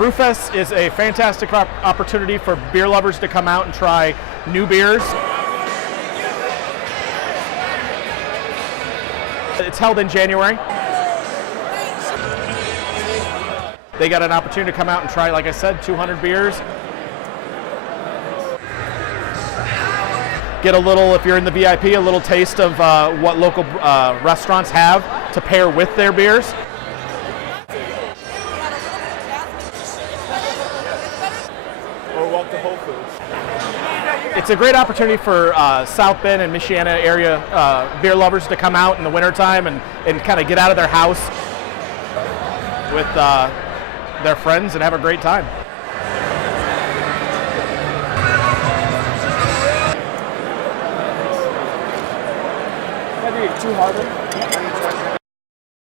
Brewfest is a fantastic opportunity for beer lovers to come out and try new beers. It's held in January. They got an opportunity to come out and try, like I said, 200 beers. Get a little, if you're in the VIP, a little taste of what local restaurants have to pair with their beers. Or walk to Whole Foods. It's a great opportunity for South Bend and Michiana area beer lovers to come out in the wintertime and kind of get out of their house with their friends and have a great time. Maybe too harder.